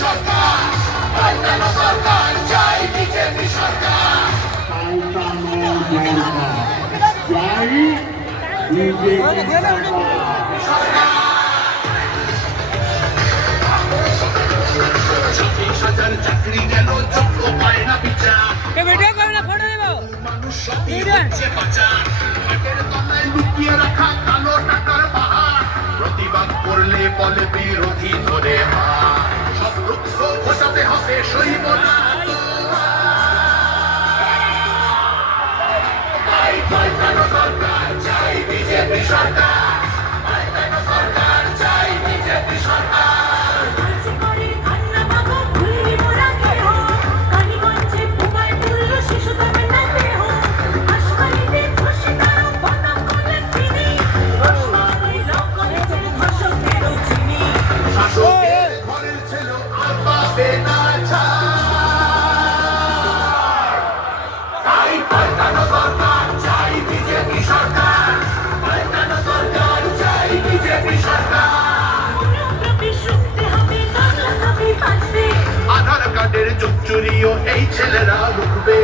সরকার পাল্টানো দরকার, চাই বিজেপি সরকার। পাল্টানো দরকার, চাই বিজেপি সরকার। 26,000 চাকরি গেল, যোগ্য পায় না বিচার। ভিডিও করে না, ফটো দেবো। মানুষ সবই হচ্ছে পাচার। হাটের তলায় লুকিয়ে রাখা কালো টাকার পাহাড়, প্রতিবাদ করলে বলে বিরোধী ধরে মার। সব রুক্ষ ঘোষাতে হবে, সইব না। তাই পাল্টানো দরকার, চাই বিজেপি সরকার। পাল্টানো দরকার, চাই বিজেপি সরকার। শাসকের ঘরের ছিল আর পাবে না ছাড়। তাই পাল্টানো দরকার, চাই বিজেপি সরকার। পাল্টানো দরকার, চাই বিজেপি সরকার। আধার কার্ডের যুগ চুরিও এই ছেলেরা রুখবে।